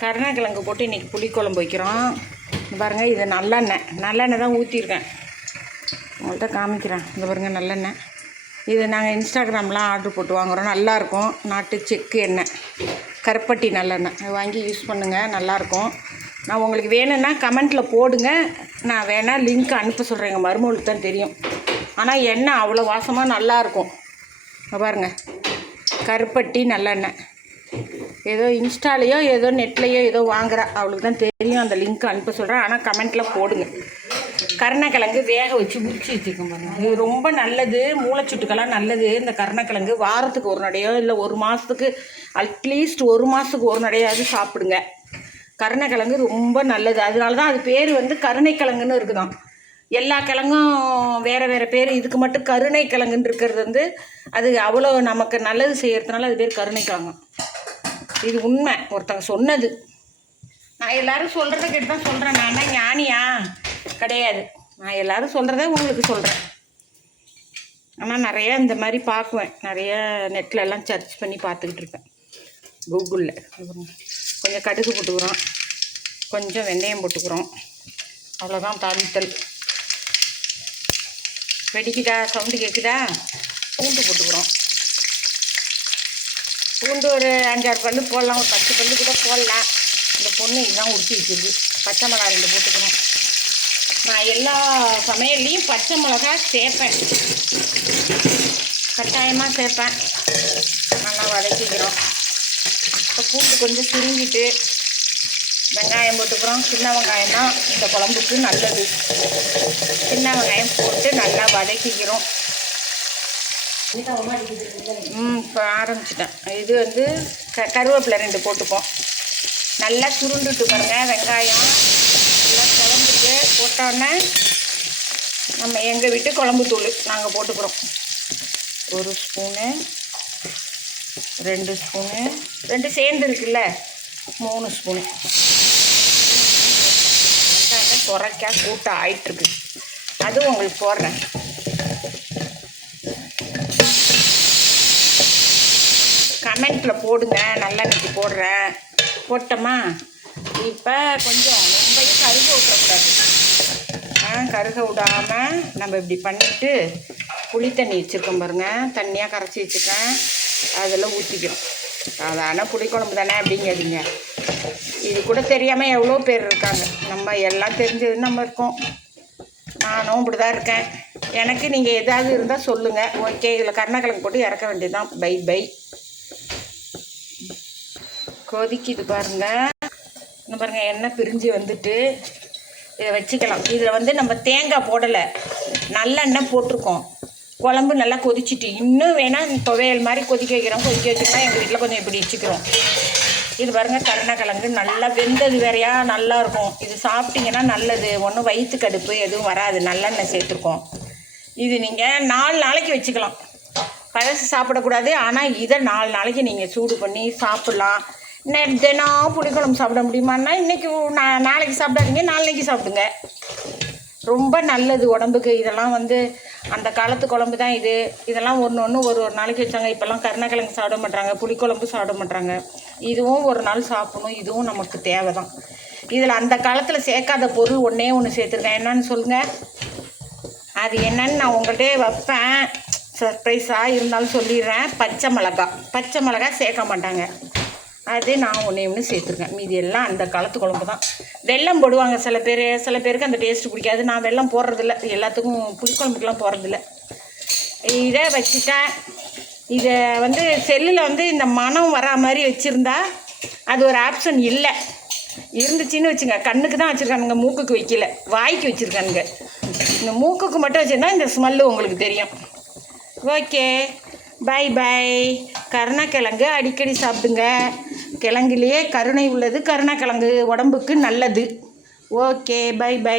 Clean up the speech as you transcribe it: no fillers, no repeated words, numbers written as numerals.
கருணக்கிழங்கு போட்டு இன்றைக்கி புளிக்குழம்பு வைக்கிறோம். பாருங்கள், இது நல்லெண்ணெய் தான் ஊற்றிருக்கேன். உங்கள்கிட்ட காமிக்கிறேன். இந்த பாருங்கள் நல்லெண்ணெய். இது நாங்கள் இன்ஸ்டாகிராம்லாம் ஆர்டர் போட்டு வாங்குகிறோம். நல்லாயிருக்கும். நாட்டு செக்கு எண்ணெய், கருப்பட்டி நல்லெண்ணெய். அது வாங்கி யூஸ் பண்ணுங்கள், நல்லாயிருக்கும். நான் உங்களுக்கு வேணும்னா கமெண்ட்டில் போடுங்க. நான் வேணால் லிங்க் அனுப்ப சொல்கிறேன். எங்கள் மருமகளுக்கு தான் தெரியும். ஆனால் எண்ணெய் அவ்வளோ வாசமாக நல்லாயிருக்கும். பாருங்கள், கருப்பட்டி நல்லெண்ணெய். ஏதோ இன்ஸ்டாலேயோ ஏதோ நெட்லேயோ ஏதோ வாங்குறா, அவளுக்கு தான் தெரியும். அந்த லிங்க் அனுப்ப சொல்கிறேன். ஆனால் கமெண்ட்டில் போடுங்க. கருணக்கிழங்கு வேக வச்சு முடிச்சு வச்சுக்கோங்க. பாருங்கள், இது ரொம்ப நல்லது. மூளைச்சுட்டுக்கெல்லாம் நல்லது. இந்த கருணக்கிழங்கு வாரத்துக்கு ஒரு நடையோ இல்லை ஒரு மாதத்துக்கு அட்லீஸ்ட் ஒரு மாதத்துக்கு ஒரு நடையாவது சாப்பிடுங்க. கருணக்கிழங்கு ரொம்ப நல்லது. அதனால தான் அது பேர் வந்து கருணைக்கிழங்குன்னு இருக்குதான். எல்லா கிழங்கும் வேறு வேறு பேர். இதுக்கு மட்டும் கருணைக்கிழங்குன்னு இருக்கிறது வந்து அது அவ்வளோ நமக்கு நல்லது செய்கிறதுனால அது பேர் கருணைக்கிழங்கு. இது உண்மை, ஒருத்தங்க சொன்னது. நான் எல்லோரும் சொல்கிறத கேட்டு தான் சொல்கிறேன். நான் என்ன ஞானியா? கிடையாது. நான் எல்லோரும் சொல்கிறத உங்களுக்கு சொல்கிறேன். ஆனால் நிறையா இந்த மாதிரி பார்க்குவேன். நிறைய நெட்லெல்லாம் சர்ச் பண்ணி பார்த்துக்கிட்டு இருப்பேன், கூகுளில். கொஞ்சம் கடுகு போட்டுக்கிறோம், கொஞ்சம் வெந்தயம் போட்டுக்கிறோம். அவ்வளோதான் தாளித்தல். வெடிக்குதா? சவுண்டு கேட்குதா? பூண்டு போட்டுக்கிறோம். பூண்டு ஒரு 5-6 பல்லு போடலாம், ஒரு 10 பல்லு கூட போடலாம். இந்த பொண்ணு இதுதான் உருட்டி வச்சுருக்கு. பச்சை மிளகா 2 போட்டுக்கிறோம். நான் எல்லா சமையல்லையும் பச்சை மிளகா சேர்ப்பேன், கட்டாயமாக சேர்ப்பேன். நல்லா வதக்கிக்கிறோம். இப்போ பூண்டு கொஞ்சம் சுருங்கிட்டு வெங்காயம் போட்டுக்கிறோம். சின்ன வெங்காயம் தான் இந்த குழம்புக்கு நல்லது. சின்ன வெங்காயம் போட்டு நல்லா வதக்கிக்கிறோம். இப்போ ஆரம்பிச்சிட்டேன். இது வந்து கருவேப்பிலை 2 போட்டுப்போம். நல்லா சுருண்டுட்டு பாருங்கள். வெங்காயம் நல்லா குழம்புக்கு போட்டோன்னே நம்ம எங்கள் வீட்டு குழம்பு தூள் நாங்கள் போட்டுக்கிறோம். 1 ஸ்பூனு, 2 ஸ்பூனு, 2 சேர்ந்து இருக்குல்ல, 3 ஸ்பூனு. வெங்காயம் குறைக்கா கூட்டம் ஆயிட்டுருக்கு. அதுவும் உங்களுக்கு போடுறேன். கமெண்ட்டில் போடுங்க, நல்லெண்ணெய்க்கு போடுறேன். போட்டோமா? இப்போ கொஞ்சம் ரொம்பவும் கருக விட்டுறக்கூடாது. கருக விடாமல் நம்ம இப்படி பண்ணிவிட்டு புளி தண்ணி வச்சுருக்கோம் பாருங்கள், தண்ணியாக கரைச்சி வச்சுருக்கேன். அதில் ஊற்றிக்கிறோம். சாதாரண புளிக்குழம்பு தானே அப்படிங்கிறீங்க. இது கூட தெரியாமல் எவ்வளோ பேர் இருக்காங்க. நம்ம எல்லாம் தெரிஞ்சது நம்ம இருக்கோம். நானும் இப்படி தான் இருக்கேன். எனக்கு நீங்கள் எதாவது இருந்தால் சொல்லுங்கள். ஓகே, இதில் கருணக்கிழங்கு போட்டு இறக்க வேண்டியதுதான். Bye bye. கொதிக்குது பாருங்கள். இன்னும் பாருங்கள், எண்ணெய் பிரிஞ்சு வந்துட்டு இதை வச்சுக்கலாம். இதில் வந்து நம்ம தேங்காய் போடலை, நல்லெண்ணெய் போட்டிருக்கோம். குழம்பு நல்லா கொதிச்சுட்டு இன்னும் வேணால் துவையல் மாதிரி கொதிக்க வச்சுக்கலாம். எங்கள் வீட்டில் கொஞ்சம் இப்படி வச்சுக்கிறோம். இது பாருங்கள், கருணக்கிழங்கு நல்லா வெந்தது வேறையா, நல்லாயிருக்கும். இது சாப்பிட்டிங்கன்னா நல்லது. ஒன்றும் வயிற்று கடுப்பு எதுவும் வராது. நல்லெண்ணெய் சேர்த்துருக்கோம். இது நீங்கள் 4 நாளைக்கு வச்சுக்கலாம். பழசு சாப்பிடக்கூடாது. ஆனால் இதை 4 நாளைக்கு நீங்கள் சூடு பண்ணி சாப்பிட்லாம். தினம் புளிக்குழம்பு சாப்பிட முடியுமான்னா இன்றைக்கி நாளைக்கு சாப்பிடாதீங்க, நாளைக்கு சாப்பிடுங்க. ரொம்ப நல்லது உடம்புக்கு. இதெல்லாம் வந்து அந்த காலத்து குழம்பு தான் இது. இதெல்லாம் ஒன்று ஒரு நாளைக்கு வச்சாங்க. இப்போல்லாம் கருணக்கிழங்கு சாப்பிட மாட்டாங்க, புளிக்குழம்பு சாப்பிட மாட்டாங்க. இதுவும் ஒரு நாள் சாப்பிடணும். இதுவும் நமக்கு தேவை தான். இதில் அந்த காலத்தில் சேர்க்காத பொருள் ஒன்றே ஒன்று சேர்த்துருக்கேன். என்னன்னு சொல்லுங்கள். அது என்னன்னு நான் உங்கள்கிட்ட வைப்பேன், சர்ப்ரைஸாக இருந்தாலும் சொல்லிடுறேன். பச்சை மிளகா சேர்க்க மாட்டாங்க. அது நான் ஒன்று சேர்த்துருக்கேன். மீதி எல்லாம் அந்த காலத்து குழம்பு தான். வெல்லம் போடுவாங்க சில பேருக்கு அந்த டேஸ்ட்டு பிடிக்காது. நான் வெல்லம் போடுறதில்ல. எல்லாத்துக்கும் புளிக்குழம்புக்கெலாம் போடுறதில்ல. இதை வச்சுட்டேன். இதை வந்து செல்லில் வந்து இந்த மனம் வரா மாதிரி வச்சுருந்தா அது ஒரு ஆப்ஷன் இல்லை. இருந்துச்சுன்னு வச்சுங்க. கண்ணுக்கு தான் வச்சுருக்கானுங்க, மூக்குக்கு வைக்கல, வாய்க்கு வச்சுருக்கானுங்க. இந்த மூக்குக்கு மட்டும் வச்சுருந்தா இந்த ஸ்மெல்லு உங்களுக்கு தெரியும். Okay, bye bye. கருணக்கிழங்கு அடிக்கடி சாப்பிடுங்க. கிழங்குலேயே கருணை உள்ளது கருணக்கிழங்கு, உடம்புக்கு நல்லது. Okay, bye by.